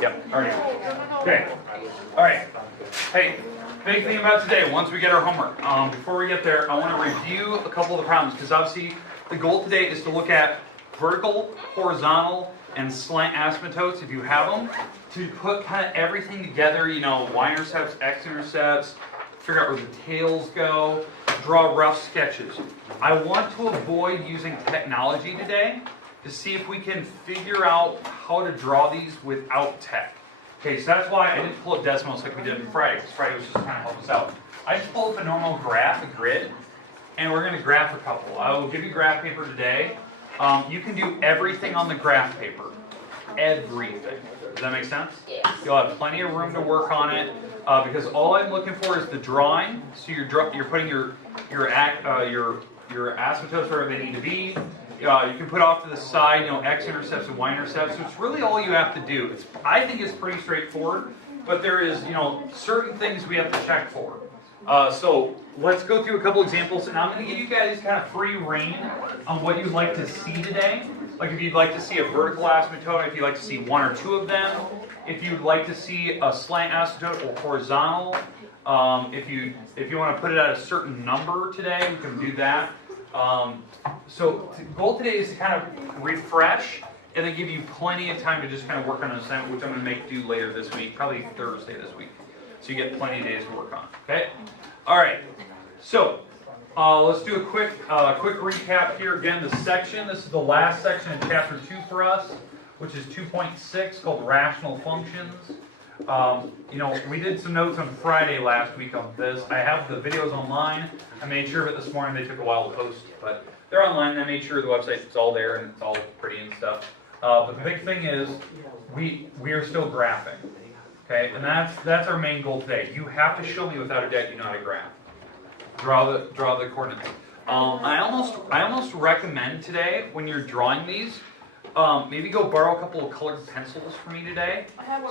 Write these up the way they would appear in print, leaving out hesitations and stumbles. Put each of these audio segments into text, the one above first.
Yep, already. Okay, all right. Hey, big thing about today, once we get our homework, before we get there, I want to review a couple of the problems, because obviously the goal today is to look at vertical, horizontal, and slant asymptotes, if you have them, to put kind of everything together, you know, y-intercepts, x-intercepts, figure out where the tails go, draw rough sketches. I want to avoid using technology today to see if we can figure out how to draw these without tech. Okay, so that's why I didn't pull up decimals like we did on Friday, because Friday was just kind of help us out. I just pulled up a normal graph, a grid, and we're going to graph a couple. I will give you graph paper today. You can do everything on the graph paper. Everything. Does that make sense? Yes. You'll have plenty of room to work on it, because all I'm looking for is the drawing. So you're putting your asymptotes wherever they need to be. You can put off to the side, you know, x-intercepts and y-intercepts. So it's really all you have to do. I think it's pretty straightforward, but there is, you know, certain things we have to check for. So let's go through a couple examples, and I'm going to give you guys kind of free reign on what you'd like to see today. Like if you'd like to see a vertical asymptote, if you'd like to see one or two of them, if you'd like to see a slant asymptote or horizontal, if you want to put it at a certain number today, we can do that. So the goal today is to kind of refresh and then give you plenty of time to just kind of work on an assignment, which I'm going to make do later this week, probably Thursday this week. So you get plenty of days to work on. Okay. All right. So let's do a quick recap here. Again, the section. This is the last section in chapter 2 for us, which is 2.6, called rational functions. You know, we did some notes on Friday last week on this. I have the videos online. I made sure of it this morning. They took a while to post, but they're online. I made sure the website is all there and it's all pretty and stuff. But the big thing is we are still graphing. Okay, and that's our main goal today. You have to show me without a doubt you know how to graph. Draw the coordinates. I almost recommend today when you're drawing these, maybe go borrow a couple of colored pencils for me today.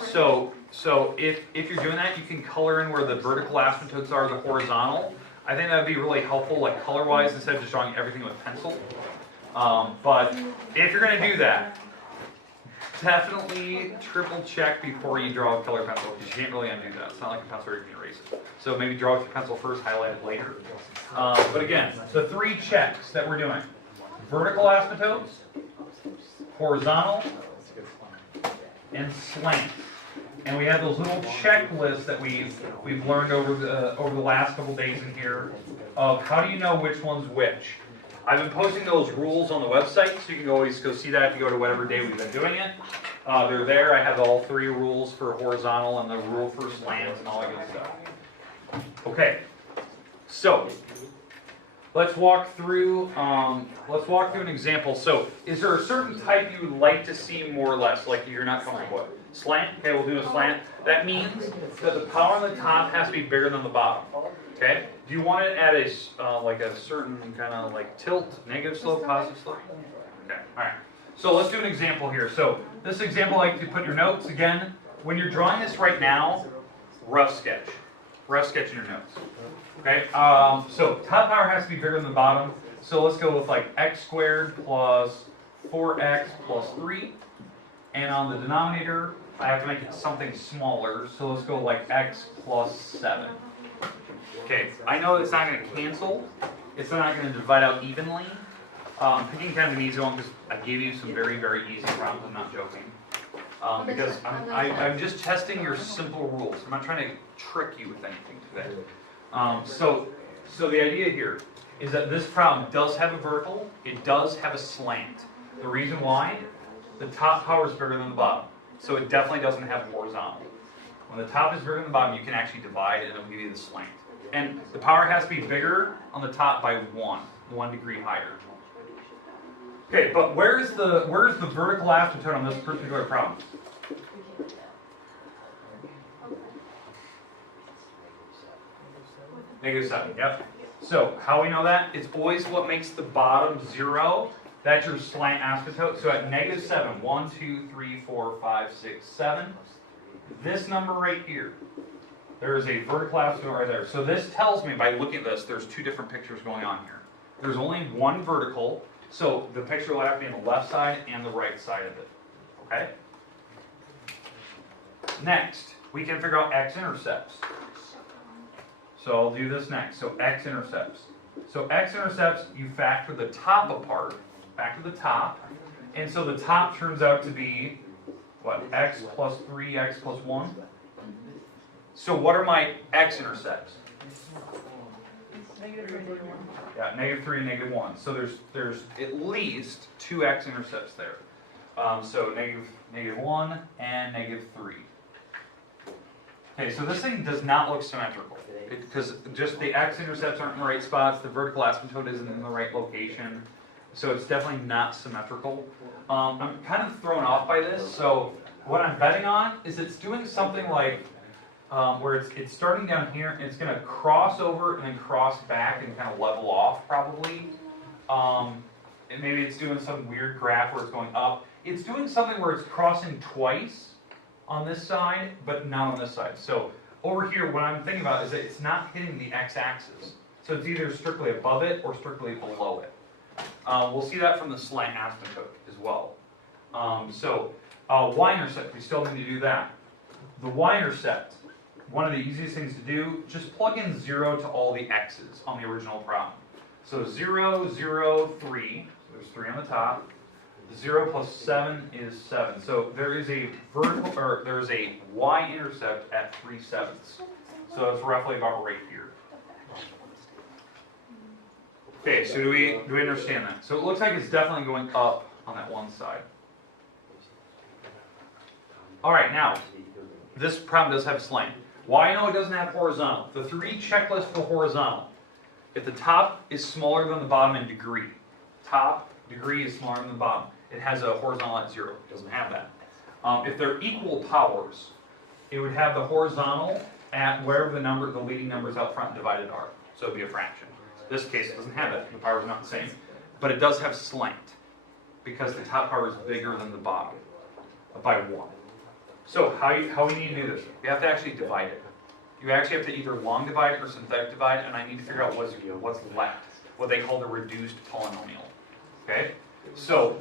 So if you're doing that, you can color in where the vertical asymptotes are, the horizontal. I think that would be really helpful, like color-wise, instead of just drawing everything with pencil. But if you're going to do that, definitely triple check before you draw a colored pencil, because you can't really undo that. It's not like a pencil where you can erase it. So maybe draw with your pencil first, highlight it later. But again, the 3 checks that we're doing: vertical asymptotes, horizontal, and slant. And we have those little checklists that we've learned over the last couple days in here of how do you know which one's which. I've been posting those rules on the website, so you can always go see that if you go to whatever day we've been doing it. They're there. I have all 3 rules for horizontal and the rule for slants and all that good stuff. Okay, so let's walk through an example. So, is there a certain type you would like to see more or less, like you're not comfortable with? Slant. Okay, we'll do a slant. That means that the power on the top has to be bigger than the bottom. Okay. Do you want it at a like a certain kind of like tilt, negative slope, positive slope? Okay. All right. So let's do an example here. So this example, I like to put your notes again. When you're drawing this right now, rough sketch. Rough sketch in your notes. Okay. So top power has to be bigger than the bottom. So let's go with like x squared plus 4x plus 3. And on the denominator, I have to make it something smaller. So let's go like x plus 7. Okay, I know it's not going to cancel. It's not going to divide out evenly. I'm picking kind of an easy one because I gave you some very, very easy problems. I'm not joking. Because I'm just testing your simple rules. I'm not trying to trick you with anything today. So the idea here is that this problem does have a vertical. It does have a slant. The reason why? The top power is bigger than the bottom. So it definitely doesn't have horizontal. When the top is bigger than the bottom, you can actually divide and it'll give you the slant. And the power has to be bigger on the top by 1 degree higher. Okay, but where's the vertical asymptote on this particular problem? -7, yep. So how we know that? It's always what makes the bottom 0. That's your slant asymptote. So at -7, 1, 2, 3, 4, 5, 6, 7. This number right here, there is a vertical asymptote right there. So this tells me, by looking at this, there's 2 different pictures going on here. There's only one vertical, so the picture will have to be on the left side and the right side of it. Okay? Next, we can figure out x-intercepts. So I'll do this next. So x-intercepts. So x-intercepts, you factor the top apart, factor the top, and so the top turns out to be, what, x plus 3, x plus 1? So what are my x-intercepts? Yeah, -3 and -1. So there's at least 2 x-intercepts there. So -1 and -3. Okay, so this thing does not look symmetrical because just the x-intercepts aren't in the right spots, the vertical asymptote isn't in the right location, so it's definitely not symmetrical. I'm kind of thrown off by this, so what I'm betting on is it's doing something like where it's starting down here and it's going to cross over and then cross back and kind of level off probably. And maybe it's doing some weird graph where it's going up. It's doing something where it's crossing twice on this side, but not on this side. So over here, what I'm thinking about is that it's not hitting the x-axis. So it's either strictly above it or strictly below it. We'll see that from the slant asymptote as well. Y-intercept, we still need to do that. The y-intercept, one of the easiest things to do, just plug in 0 to all the x's on the original problem. So 0, 0, 3, so there's 3 on the top. 0 plus 7 is 7. So there is a vertical, or there's a y-intercept at 3/7. So it's roughly about right here. Okay, so do we understand that? So it looks like it's definitely going up on that one side. All right, now this problem does have slant. Why I know it doesn't have horizontal? The 3 checklists for horizontal. If the top is smaller than the bottom in degree, top degree is smaller than the bottom. It has a horizontal at 0. It doesn't have that. If they're equal powers, it would have the horizontal at wherever the leading numbers out front divided are. So it would be a fraction. In this case, it doesn't have it. The power is not the same. But it does have slant because the top power is bigger than the bottom by 1. So how we need to do this? We have to actually divide it. You actually have to either long divide or synthetic divide, and I need to figure out what's left, what they call the reduced polynomial. Okay? So,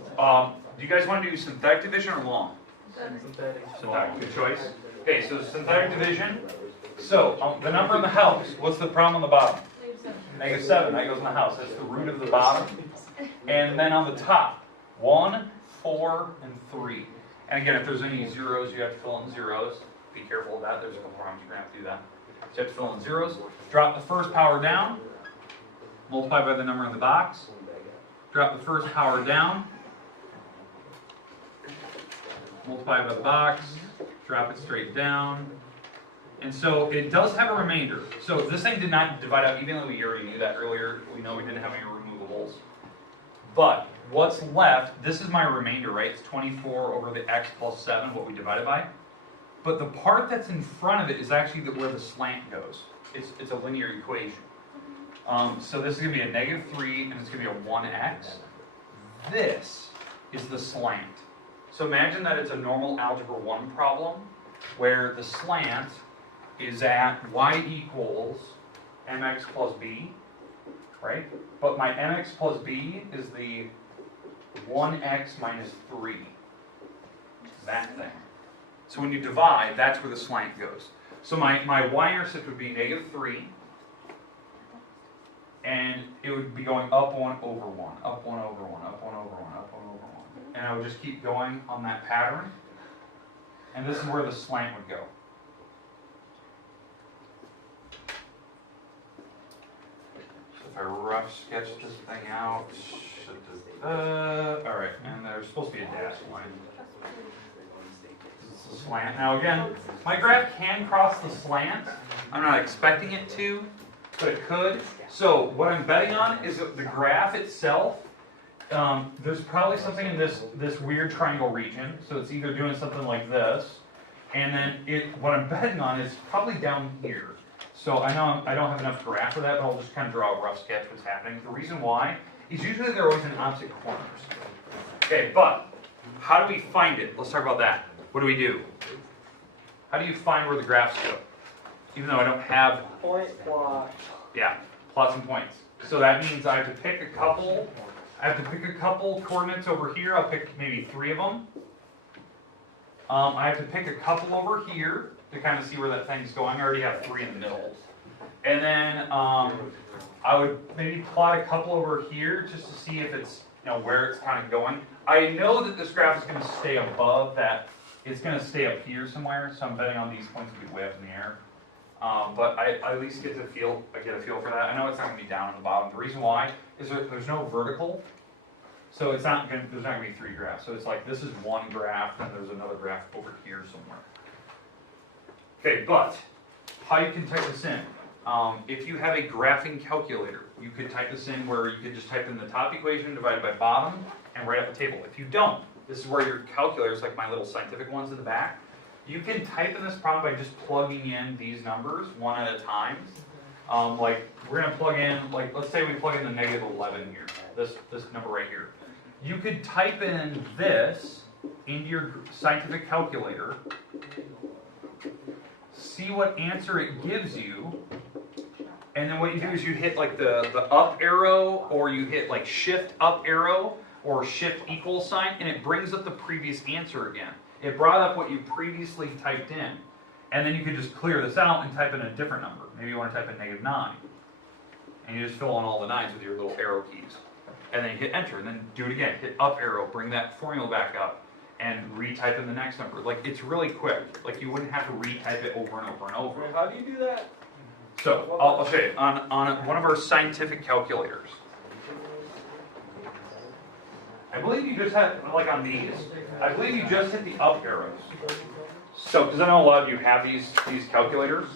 do you guys want to do synthetic division or long? Synthetic. Good choice. Okay, so synthetic division. So, the number in the house, what's the problem on the bottom? -7. That goes in the house. That's the root of the bottom. And then on the top, 1, 4, and 3. And again, if there's any zeros, you have to fill in zeros. Be careful of that. There's a couple problems you're going to have to do that. So you have to fill in zeros. Drop the first power down. Multiply by the number in the box. Drop the first power down. Multiply by the box. Drop it straight down. And so it does have a remainder. So this thing did not divide out, even though we already knew that earlier. We know we didn't have any removables. But what's left, this is my remainder, right? It's 24 over the x plus 7, what we divided by. But the part that's in front of it is actually where the slant goes. It's a linear equation. So this is going to be a -3, and it's going to be a 1x. This is the slant. So imagine that it's a normal algebra 1 problem, where the slant is at y equals mx plus b, right? But my mx plus b is the 1x minus 3, that thing. So when you divide, that's where the slant goes. So my y-intercept would be -3, and it would be going up 1 over 1, up 1 over 1, up 1 over 1, up 1 over 1. And I would just keep going on that pattern, and this is where the slant would go. So if I rough sketch this thing out, alright, and there's supposed to be a dashed line. This is a slant. Now again, my graph can cross the slant. I'm not expecting it to, but it could. So what I'm betting on is that the graph itself, there's probably something in this weird triangle region. So it's either doing something like this, and then what I'm betting on is probably down here. So I know I don't have enough graph for that, but I'll just kind of draw a rough sketch of what's happening. The reason why is usually they're always in opposite corners. Okay, but how do we find it? Let's talk about that. What do we do? How do you find where the graphs go? Even though I don't have... Point plot. Yeah, plots and points. So that means I have to pick a couple. I have to pick a couple coordinates over here. I'll pick maybe 3 of them. I have to pick a couple over here to kind of see where that thing's going. I already have 3 in the middle. And then I would maybe plot a couple over here just to see if it's, where it's kind of going. I know that this graph is going to stay above that. It's going to stay up here somewhere, so I'm betting on these points will be way up in the air. But I at least get a feel for that. I know it's not going to be down on the bottom. The reason why is that there's no vertical, so there's not going to be 3 graphs. So it's like this is one graph, then there's another graph over here somewhere. Okay, but how you can type this in? If you have a graphing calculator, you could type this in where you could just type in the top equation divided by bottom and write out the table. If you don't, this is where your calculators, like my little scientific ones in the back, you can type in this problem by just plugging in these numbers one at a time. Like we're going to plug in, like let's say we plug in the negative 11 here, this number right here. You could type in this into your scientific calculator, see what answer it gives you, and then what you do is you hit like the up arrow, or you hit like shift up arrow, or shift equal sign, and it brings up the previous answer again. It brought up what you previously typed in. And then you could just clear this out and type in a different number. Maybe you want to type in -9. And you just fill in all the 9s with your little arrow keys. And then you hit enter, and then do it again. Hit up arrow, bring that formula back up, and retype in the next number. Like, it's really quick. Like, you wouldn't have to retype it over and over and over. How do you do that? So, I'll show you. On one of our scientific calculators, I believe you just had, like on these, I believe you just hit the up arrows. So, because I know a lot of you have these calculators.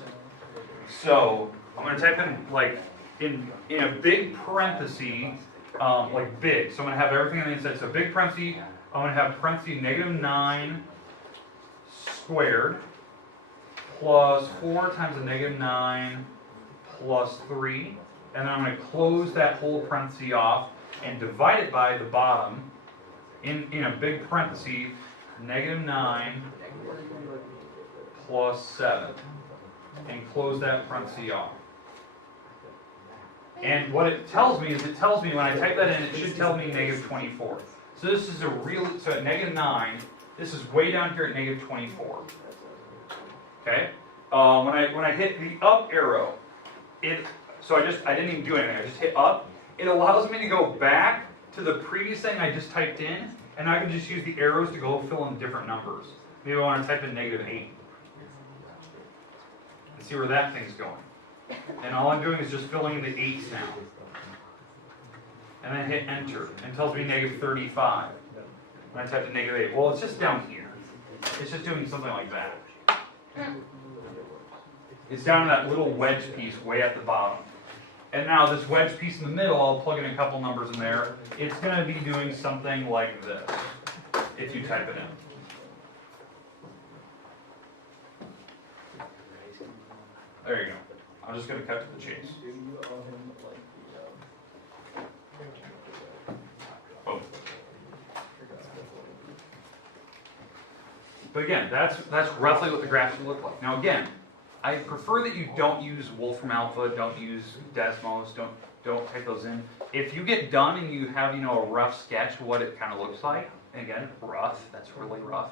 So, I'm going to type in, like, in a big parenthesis, like big. So, I'm going to have everything on the inside. So, big parenthesis, I'm going to have parenthesis -9 squared plus 4 times the -9 plus 3. And then I'm going to close that whole parenthesis off and divide it by the bottom in a big parenthesis, -9 plus 7, and close that parenthesis off. And what it tells me is, it tells me when I type that in, it should tell me -24. So this is so at -9, this is way down here at -24. Okay? When I hit the up arrow, I didn't even do anything, I just hit up. It allows me to go back to the previous thing I just typed in, and I can just use the arrows to go fill in different numbers. Maybe I want to type in -8. And see where that thing's going. And all I'm doing is just filling in the 8s now. And then hit enter, and it tells me -35. When I type in -8, well, it's just down here. It's just doing something like that. It's down in that little wedge piece way at the bottom. And now this wedge piece in the middle, I'll plug in a couple numbers in there. It's going to be doing something like this, if you type it in. There you go. I'm just going to cut to the chase. Boom. But again, that's roughly what the graphs would look like. Now again, I prefer that you don't use Wolfram Alpha, don't use Desmos, don't type those in. If you get done and you have, a rough sketch of what it kind of looks like, and again, rough, that's really rough,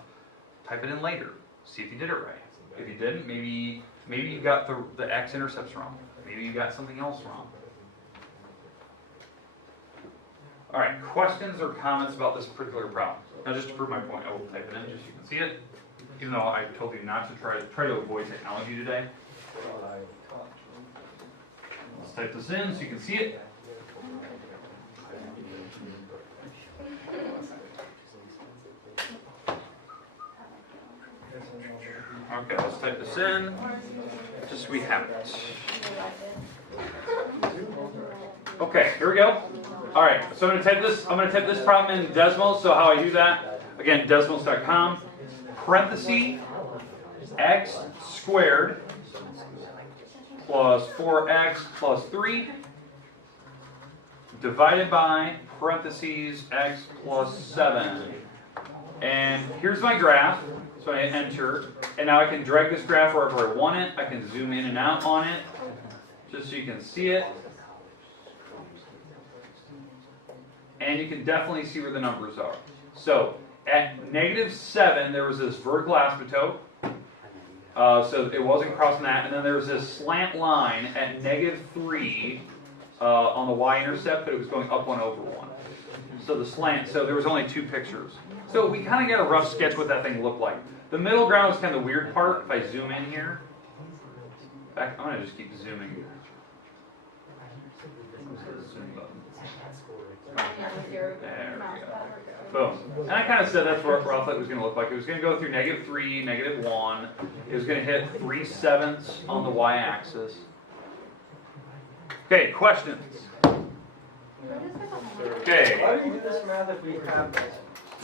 type it in later. See if you did it right. If you didn't, maybe you got the x-intercepts wrong. Maybe you got something else wrong. All right, questions or comments about this particular problem? Now, just to prove my point, I will type it in just so you can see it. Even though I told you not to try to avoid technology today. Let's type this in so you can see it. Okay, let's type this in, just so we have it. Okay, here we go. All right, so I'm going to type this problem in Desmos. So how I do that? Again, desmos.com. Parenthesis x squared plus 4x plus 3 divided by parentheses x plus 7. And here's my graph. So I hit enter. And now I can drag this graph wherever I want it. I can zoom in and out on it just so you can see it. And you can definitely see where the numbers are. So At -7, there was this vertical asymptote. So it wasn't crossing that. And then there was this slant line at -3 on the y-intercept, but it was going up 1 over 1. So the slant, so there was only 2 pictures. So we kind of get a rough sketch what that thing looked like. The middle ground is kind of the weird part. If I zoom in here, I'm going to just keep zooming. Zoom button. There we go. Boom. And I kind of said that's what roughly it was going to look like. It was going to go through -3, -1. It was going to hit 3/7 on the y-axis. Okay, questions? Okay. Why do you do this math if we have this?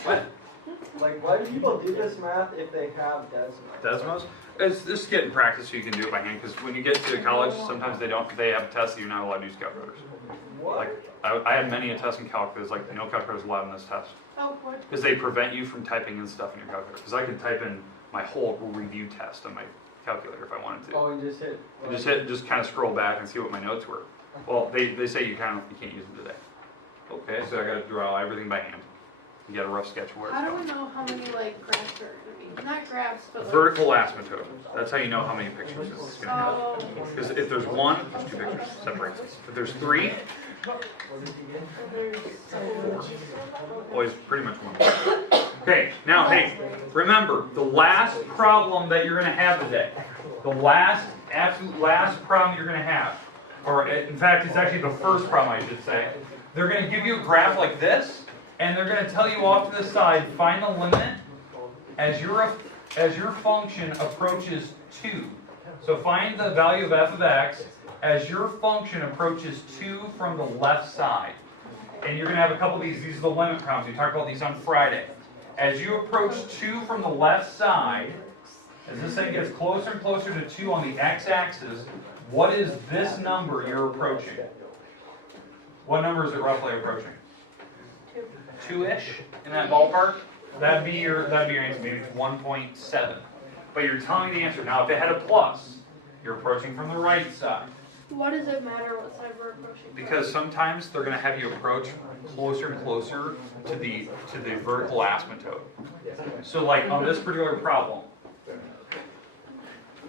What? Like, why do people do this math if they have Desmos? Desmos? It's just getting practice so you can do it by hand, because when you get to college, sometimes they have tests that you're not allowed to use calculators. What? Like, I had many a test in calculus, like no calculators allowed in this test. Oh, what? Because they prevent you from typing in stuff in your calculator. Because I could type in my whole review test on my calculator if I wanted to. Oh, and just hit. Just kind of scroll back and see what my notes were. Well, they say you can't use them today. Okay, so I got to draw everything by hand. You get a rough sketch of where it's How do going. we know how many like graphs are going to be? Not graphs, but like. Vertical asymptote. That's how you know how many pictures it's going to have. Oh. Because if there's 1, there's 2 pictures. Separates us. If there's 3, always pretty much 1. Okay, now hey, remember the last problem that you're going to have today. The absolute last problem you're going to have, or in fact, it's actually the first problem I should say. They're going to give you a graph like this, and they're going to tell you off to the side, find the limit as your function approaches 2. So find the value of f of x as your function approaches 2 from the left side. And you're going to have a couple of these. These are the limit problems. We talked about these on Friday. As you approach 2 from the left side, as this thing gets closer and closer to 2 on the x-axis, what is this number you're approaching? What number is it roughly approaching? 2-ish in that ballpark? That'd be your answer. Maybe it's 1.7. But you're telling me the answer. Now, if it had a plus, you're approaching from the right side. Why does it matter what side we're approaching? Because sometimes they're going to have you approach closer and closer to the vertical asymptote. So, like on this particular problem,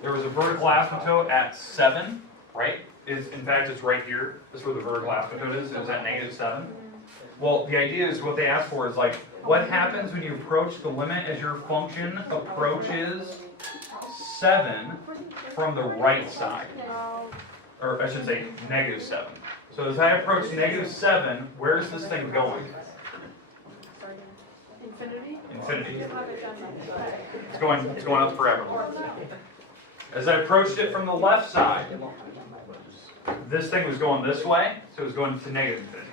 there was a vertical asymptote at 7, right? In fact, it's right here. This is where the vertical asymptote is. It was at -7. Well, the idea is what they ask for is like, what happens when you approach the limit as your function approaches 7 from the right side? Or I should say -7. So as I approach -7, where's this thing going? Infinity? Infinity. It's going up forever. As I approached it from the left side, this thing was going this way, so it was going to negative infinity.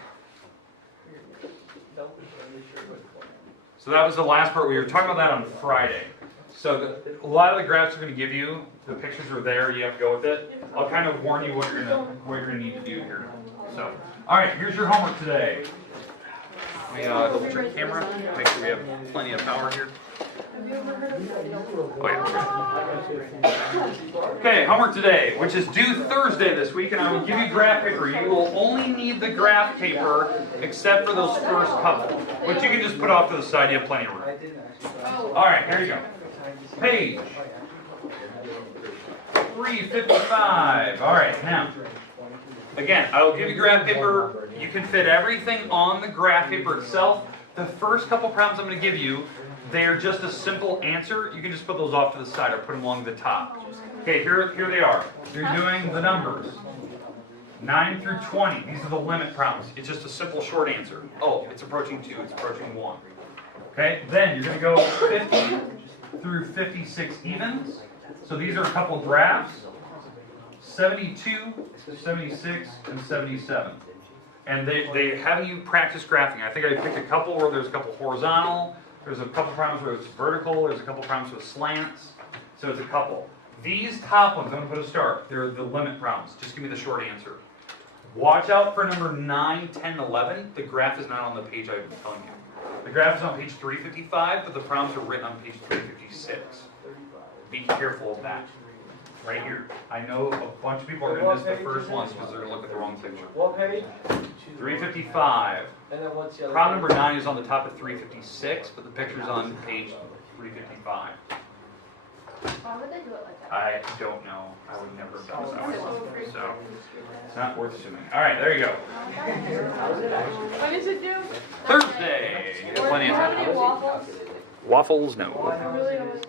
So that was the last part. We were talking about that on Friday. So a lot of the graphs are going to give you, the pictures are there, you have to go with it. I'll kind of warn you what you're going to need to do here. So, all right, here's your homework today. Let me double check the camera, make sure we have plenty of power here. Oh, yeah. Okay, homework today, which is due Thursday this week, and I will give you graph paper. You will only need the graph paper except for those first couple, which you can just put off to the side. You have plenty of room. All right, here you go. Page 355. All right, now, again, I will give you graph paper. You can fit everything on the graph paper itself. The first couple problems I'm going to give you, they are just a simple answer. You can just put those off to the side or put them along the top. Okay, here they are. You're doing the numbers. 9 through 20. These are the limit problems. It's just a simple short answer. Oh, it's approaching 2. It's approaching 1. Okay, then you're going to go 50 through 56 evens. So these are a couple graphs. 72, 76, and 77. And they have you practice graphing. I think I picked a couple where there's a couple horizontal. There's a couple problems where it's vertical. There's a couple problems with slants. So it's a couple. These top ones, I'm going to put a star. They're the limit problems. Just give me the short answer. Watch out for number 9, 10, 11. The graph is not on the page I've been telling you. The graph is on page 355, but the problems are written on page 356. Be careful of that. Right here. I know a bunch of people are gonna miss the first ones because they're gonna look at the wrong picture. What page? 355. And then what's the other? Problem number page? 9 is on the top of 356, but the picture's on page 355. Why would they do it like that? I don't know. I would never have done I'm that. so afraid So, to it's not worth assuming. All right, there you go. What does it do? Thursday. You got plenty of How many time. waffles? Waffles, no. I really don't.